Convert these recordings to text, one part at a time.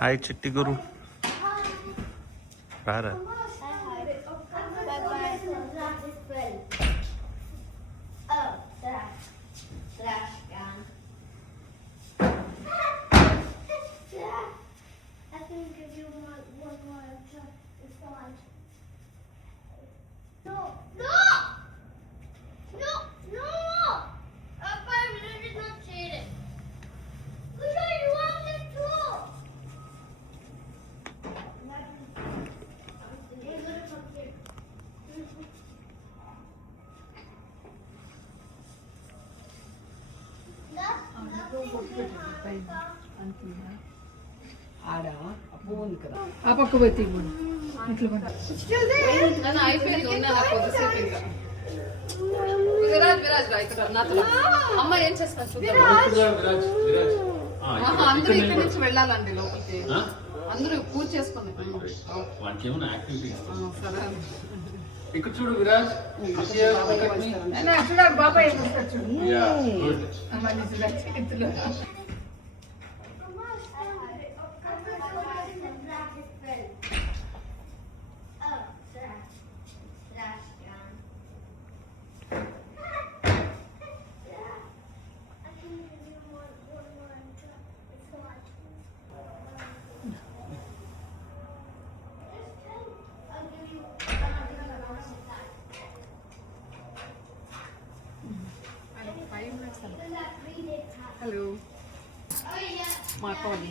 హాయ్ చిట్టి గురు రారా. ఆ పక్క పోతే అమ్మ ఏం చేస్తాను అందరూ ఇక్కడి నుంచి వెళ్ళాలండి లోపలికి. అందరూ పూజ చేసుకుని ఇక్కడ చూడు విరాజ్, చూడాలి బాబాయ్ చూడు. హలో మా కోడి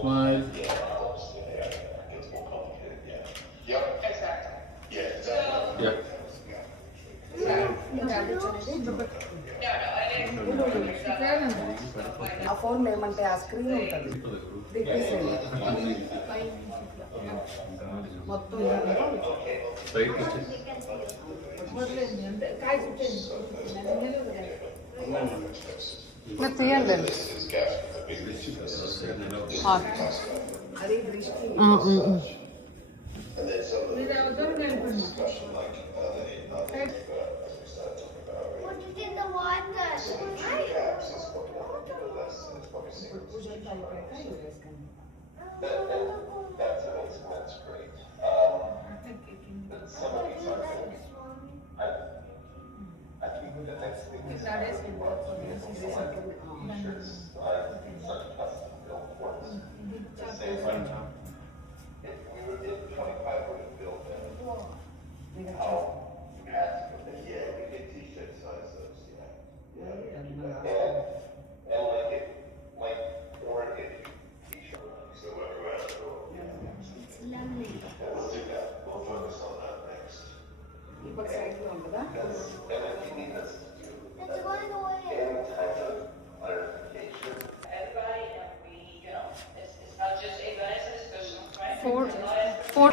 స్మైల్. ఆ ఫోన్ ఏమంటే ఆ స్క్రీన్ ఉంటుంది మొత్తం తీయండి. అది దృష్టి four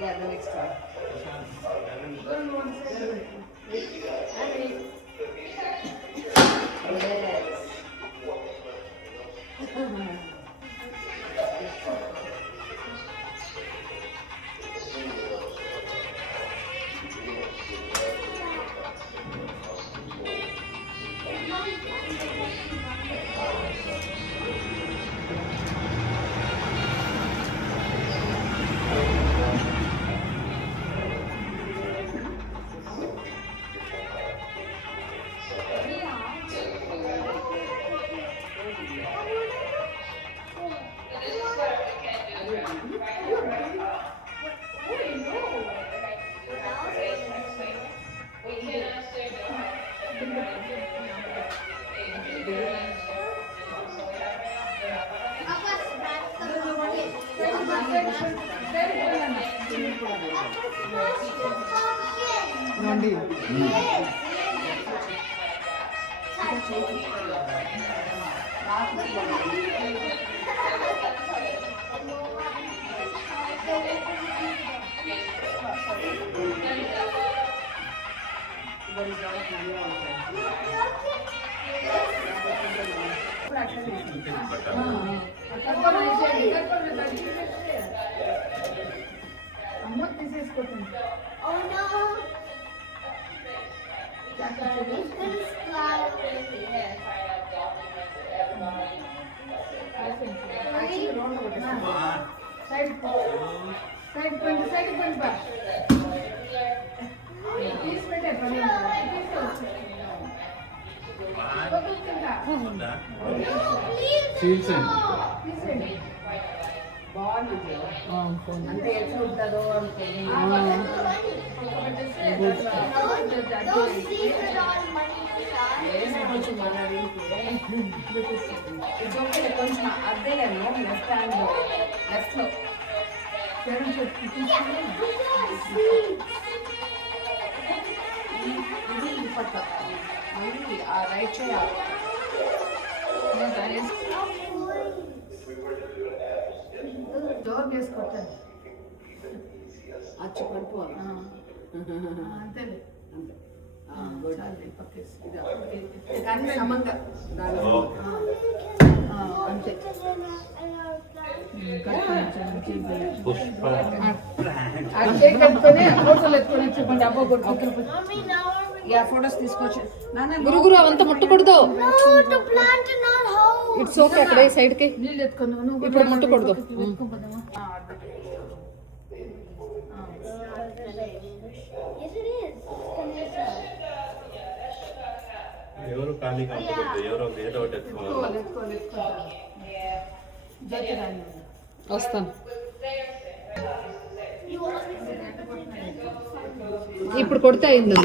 yeah, the next one. రండి. అమ్మ తీసేసుకుంటుంది. సైడ్ సైడ్ పండి సైడ్ పండి బా తీసి పెట్టే పని సీల్స్ తీసేయండి. అంటే ఎట్లా ఉంటుందో కొంచెం అదేలేమో లెఫ్ట్ హ్యాండ్ లెఫ్ట్ లో ఇది ఇది పట్ట మళ్ళీ ఆ రైట్ చేయాలి. డోర్ వేసుకొట్టాను. అచ్చు పడిపోవాలి అంతేలే. కానీ సమంగా అంతే. అదే కట్టుకొని ఫోటోలు ఎత్తుకొని చెప్పండి. అబ్బో యా ఫోటోస్ తీసుకొచ్చి గురుగురు అవంతా ముట్టకూడదు. It's okay. అక్కడ సైడ్ కి నీళ్ళు ఎత్తుకొని ఇప్పుడు ముట్టకూడదు. ఎవరు ఖాళీ కాకపోతే ఎవరో ఏదో ఒకటి ఎత్తుకోవాలి. వస్తాను. ఇప్పుడు కొడితే అయిందా?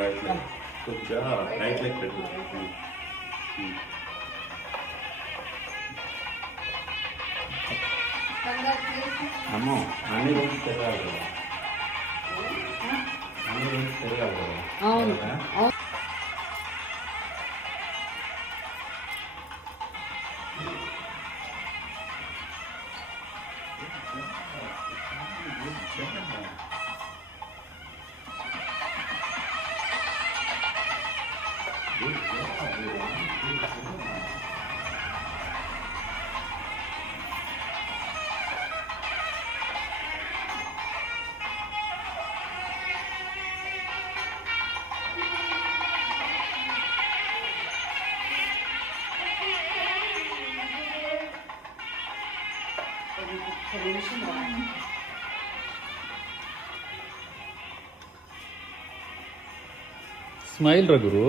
రైట్ లెగ్ కొంచెం రైట్ లెగ్ పెట్టు. అమ్మో అన్ని రోజు తిరగాలి కదా, అన్ని రోజు తిరగాలి కదా. అవును. స్మైల్ రా గురు.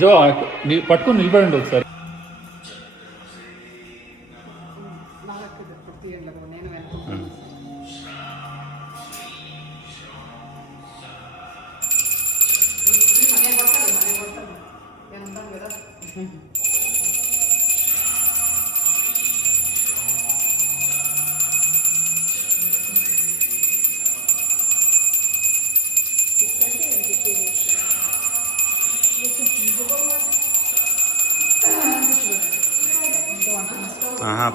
జో పట్టుకొని నిలబడండి ఒకసారి.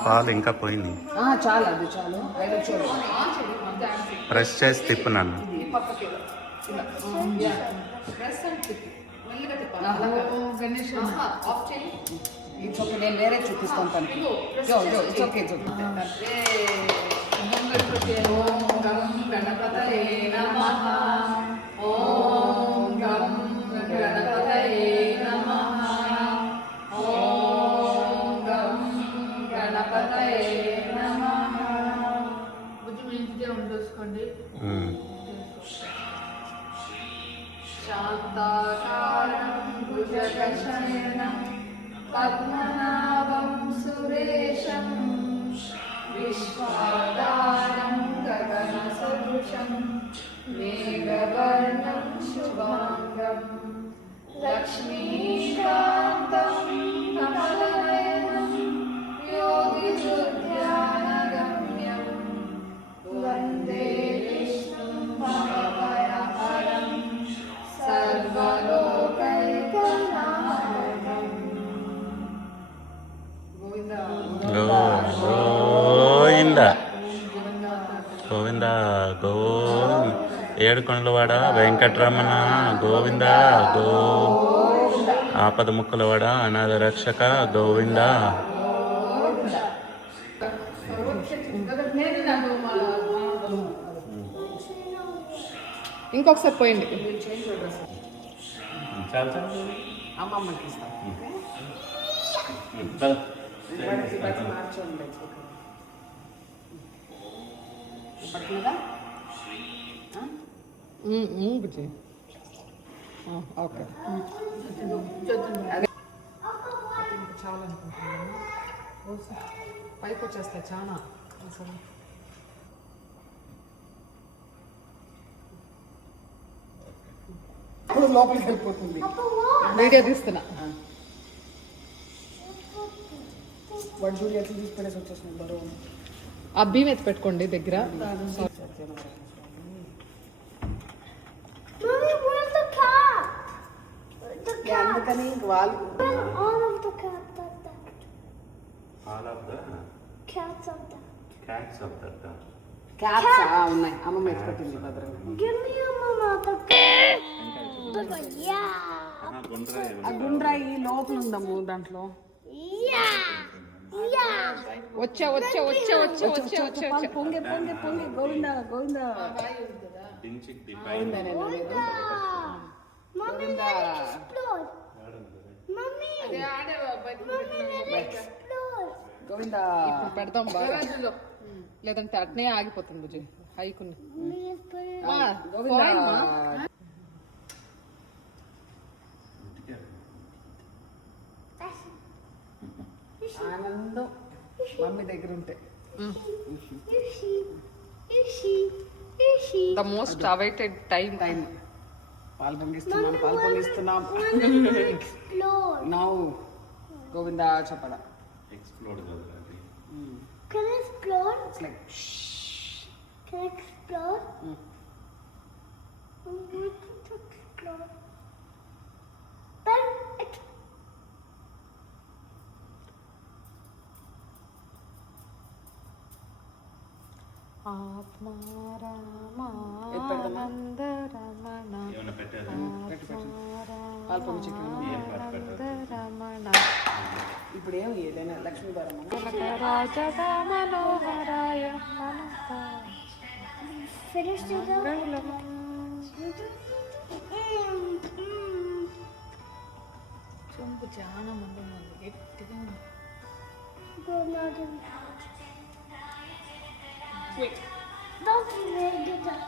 పాలు ఇంకా పోయింది. చాలా అది చాలు. ప్రెస్ చేసి తిప్పు నన్ను. ప్రెస్ అండ్ తిప్పు మెల్లిగా తిప్పాలి అలా కాదు. గణేష్ ఆహా, ఆఫ్ చేయి. ఇట్స్ ఓకే, నేను వేరే చూపిస్తాను తనకి. ఇదిగో, ప్రెస్ జో చేసి. ఇట్స్ ఓకే జో. ఓం గం గణపతయే నమః. ఓం గం గణపతయే నమః. ఓం గం గణపతయే నమః. బుజ్జి మీ ఇంటిదే ఉండొచ్చుకోండి. శాంతాకారం భుజగశయనం పద్మనాభం సురేశం విశ్వాధారం గగనసదృశం మేఘవర్ణం శుభాంగం లక్ష్మీకాంతం కమలనయనం యోగిహృద్యానగమ్యం వందే విష్ణుం భవభయహరం సర్వలోకైకనాథం. గోవిందా గోవింద గోవింద గోవింద ఏడుకొండలవాడ వెంకటరమణ గోవింద గో ఆపద ముక్కులవాడ అనాథ రక్షక గోవింద. ఇంకొకసారి పోయండి. అమ్మమ్మకి ఇస్తాను. మార్చండి. పడుతుందా? బుజ్జి ఓకే. చాలా అనుకుంటున్నాను. పైకి వచ్చేస్తాయి చాలా అసలు. లోపలికి వెళ్ళిపోతుంది. వీడియో తీస్తున్నా. వాడు చూడు ఎట్లా తీసుకెళ్ళేసి వచ్చేసిన బరువు. ఆ భీమ్ ఎత్తి పెట్టుకోండి దగ్గర. Mommy, where's the cat? The cat. అందుకని వాళ్ళు All of the cats are dead. All of the Cats are dead. cats of that. Cats ఉన్నాయి. అమ్మమ్మ ఎత్తుపెట్టింది భద్రంగా. Give me a mama the cat. Yeah. ఆ గుండ్రాయి లోపల ఉందమ్ము దాంట్లో. Yeah. Yeah. వచ్చా పొంగే పొంగే పొంగే గోవింద Govinda. Mommy, let me explore. Mommy. Mommy, let me explore. Govinda. ఇప్పుడు పెడదాం బాగా. లేదంటే అట్నే ఆగిపోతుంది బుజ్జి. హైకుని Mommy, let's put it. Govinda. ఆనందం మమ్మీ దగ్గర ఉంటే. The most awaited time. పాలు పొంగిస్తున్నాం. Explore. నౌ గోవింద చెప్పడా. Explore Can I explore? It's like Can I explore? I'm going to explore. Then ఏమైనా పెట్టారు పాలు పొంగి చికెన్. ఏం పాట పెట్టారు ఇప్పుడు ఏం ఏదైనా లక్ష్మీ బారమ్మ. finish the చొంపు చాలా మంది గట్టిగా Don't make it up.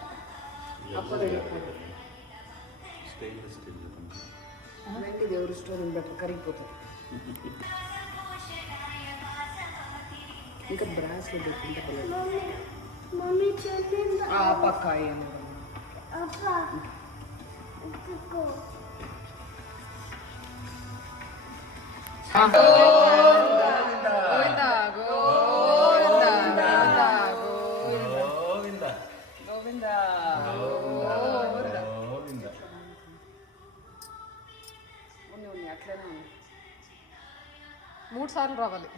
Stainless steel Venky దేవుడి స్టోరీ బెటర్ కరిగిపోతుంది. ఇంకా బ్రాస్లెట్ పెట్టుకుంటే Mommy, mommy, turn in the ఆ పక్క అయ్యాను. Appa. Go. గోవింద. ఉంది అట్లనే ఉంది. 3 సార్లు రావాలి.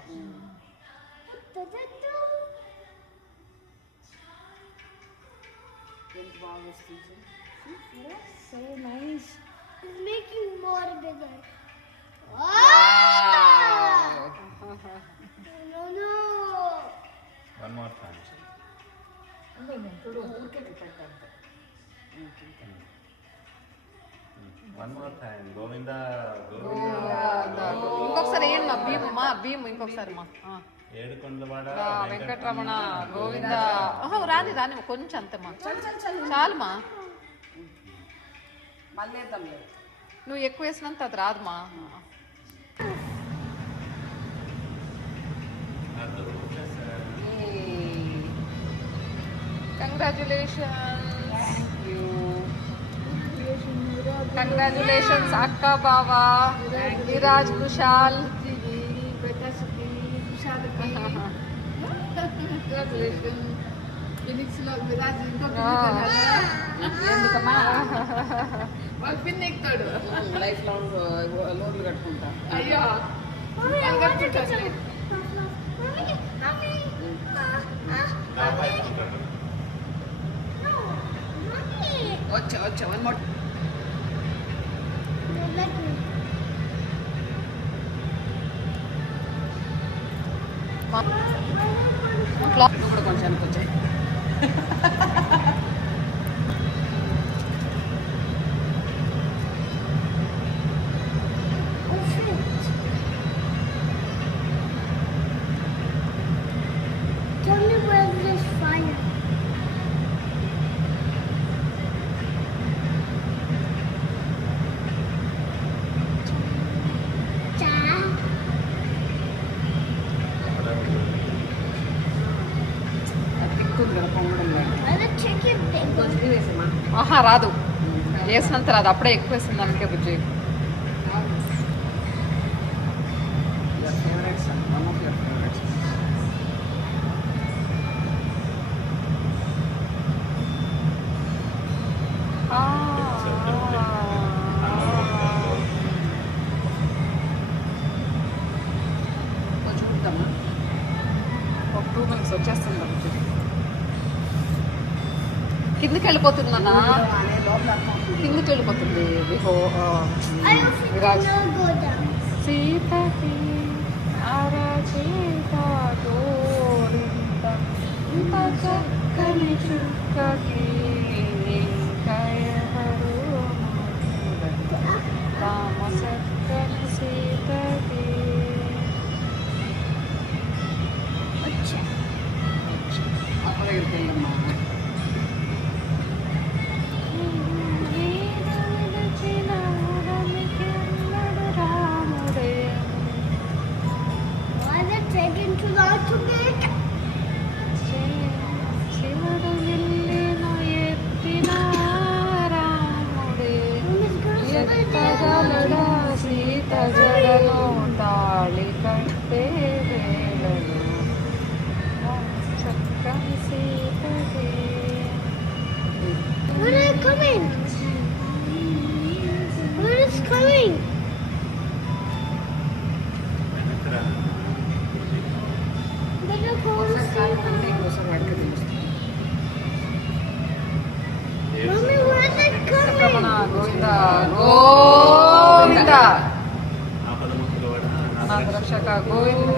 ఎంత బాగా వస్తుంది. So nice. It's making more bigger. Wow! No. One more time one more time Govinda ఇంకొకసారి ఏంటి మా భీమ్ మా భీమ్ ఇంకొకసారి మా ఏడుకొండలవాడ వెంకటరమణ గోవింద రాని రాని కొంచెం అంతేమ్మా చాలుమా మళ్ళీ వేద్దాంలే. నువ్వు ఎక్కువ వేసినంత అది రాదుమా కంగ్రాచులేషన్స్ అక్క బావా విరాజ్ కుషాల్ ఫినిక్స్ లో విరాజ్ ఇంకొక ఎందుకమ్మా వాళ్ళు పిన్ ఎక్కుతాడు. లైఫ్ లాంగ్ లోన్లు కట్టుకుంటా. అయ్యో Mommy, I want to get some. Mommy. No. Mommy. వచ్చా వన్ మోర్. Let me. నువ్వు కూడా కొంచెం వచ్చాయి. Tell me where there's fire. తిక్కుంది కదా పొంగడం లేదు. The chicken thing. కొంచెం వేసామా. ఆహా రాదు వేసినంత రాదు అప్పుడే ఎక్కువ వేసింది అందుకే బుజ్జి Your favorite son, one of your favorite sons. కొంచెం చూద్దామా. ఒక 2 minutes వచ్చేస్తుంది బుజ్జి కిందికి వెళ్ళిపోతుంది అన్న అనే లోపల అర్థం. కిందికి వెళ్ళిపోతుంది I also Viraj cannot go down. సీతకి అరచేత తోడింత ఇంత చక్కని చుక్కకి కయవరు రామ చక్కని సీతకి అప్ప దగ్గరికి వెళ్ళమ్మా. Why is it taking too long to make? శివుడు ఎల్లిన ఎత్తిన రాముడే ఎత్తగలడా సీత జడలో తాళి కట్టే వేళలో చక్కని సీతకి Where are you coming? Where is coming? వెనకరా Better go ఒకసారి see. కాలుకుంటే ఇంకోసారి వాడికి తెలుస్తుంది. Mommy, where is it Ramana coming? గోవింద గోవింద ఆపదముక్కులవాడ అనాథ రక్షక Govinda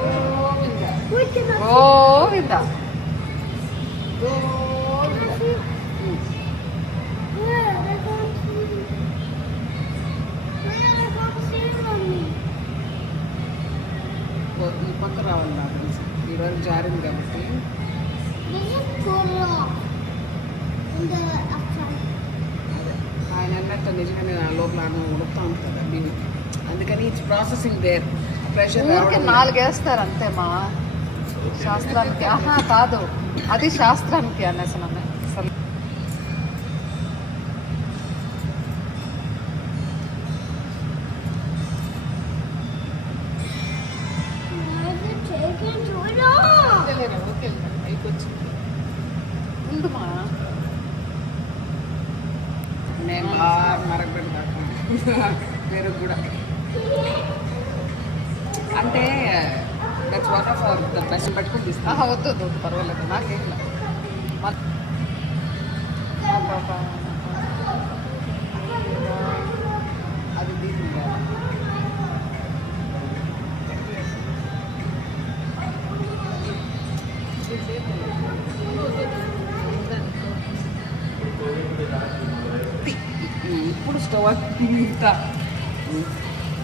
Where can I Govinda see? Where? I can't see. Where? I can't see, Mommy. ఈ పక్క రావాలి నాకు తెలిసి. ఈరోజు జారింది కాబట్టి This is Kura. And the outside. అదే ఆయన అన్నట్టు నిజంగానే నా లోపల అన్నం ఉడుకుతూ ఉంటుంది దీన్ని. అందుకని ఇట్స్ ప్రాసెసింగ్ దేర్ ప్రెషర్ ఊరికి 4 వేస్తారు అంతేమా శాస్త్రానికి ఆహా కాదు అది శాస్త్రానికి అనేసి నన్ను అసలు Why is it taking too long? Okay అయిపోయింది. ఉండుమా నేను బాగా మరగబెడతాను మీరు కూడా అంటే that's one of our the best పెట్టుకుని తీస్తాను. ఆహా వద్దు వద్దు వద్దు, పర్వాలేదు నాకేం లేదు. ఇప్పుడు స్టవ్ ఇంకా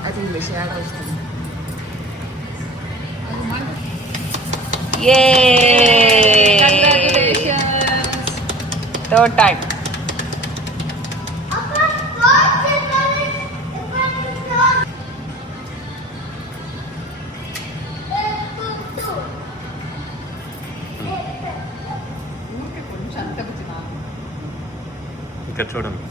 అది షేడ్ వస్తుంది. Third time. ఊరికే కొంచెం అంత వచ్చిన ఇంకా చూడండి.